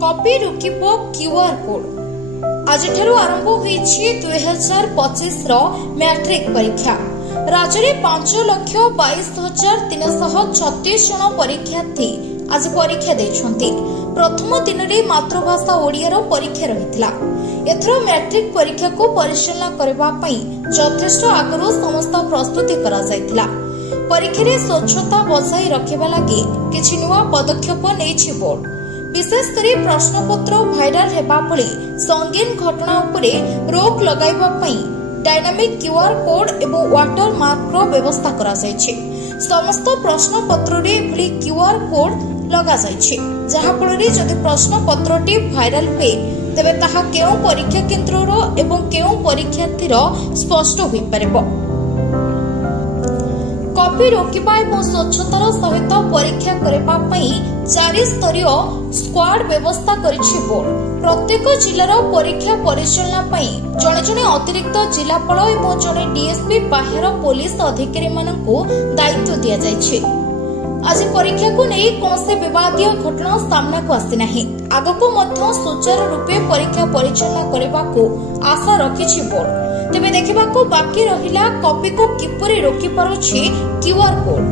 Copy रोकिब QR code. आज आरंभ होईछि 2025 matric परीक्षा। राज्य में 5,22,336 जन परीक्षार्थी आज परीक्षा देछन्ति। प्रथम दिन में मातृभाषा ओडिया परीक्षा रहितला। एथरो मैट्रिक परीक्षा को परिचालना करबा पई यथेष्ट आगरु समस्त प्रस्तुति करा जायतिला। परीक्षा रे स्वच्छता बजाई रखिबा लागि किछि नुवा पदक्षेप नेछि बोर्ड। विशेषकर प्रश्नपत्र भाइराल हेबा भली संगीन घटना उपरे रोक लगाइबा पई डायनामिक क्यूआर कोड एवं वाटर मार्क रो व्यवस्था करा जायछि। समस्त प्रश्नपत्र रे भली क्यूआर कोड लगा जायछि, जहा फल रे जदि प्रश्नपत्रटी भाइराल हुए तेबे ताहा केउ परीक्षा केंद्र रो एवं केउ परीक्षार्थी रो स्पष्ट होई परबो। कॉपी रोकिबा एवं स्वच्छतार सहित परीक्षा करबा पई 4 स्तरीय स्क्वाड व्यवस्था करिछि बोर्ड। प्रत्येक जिल्लार परीक्षा परिचालना पई जणे जणे अतिरिक्त जिलापाल एवं जणे डीएसपी बाह्यर पुलिस अधिकारी मानकु दायित्व दिया जायछि। आज परीक्षा को नहीं कौन विवादीय घटना सामना को आसी नाही। आगको मध्य सुचारू रूपे परीक्षा परिचालना करबा को आशा रखिछि बोर्ड। तेबे देखिबा को बाकी रहिला कॉपी को किपरि रोकि पारुछि क्यूआर कोड।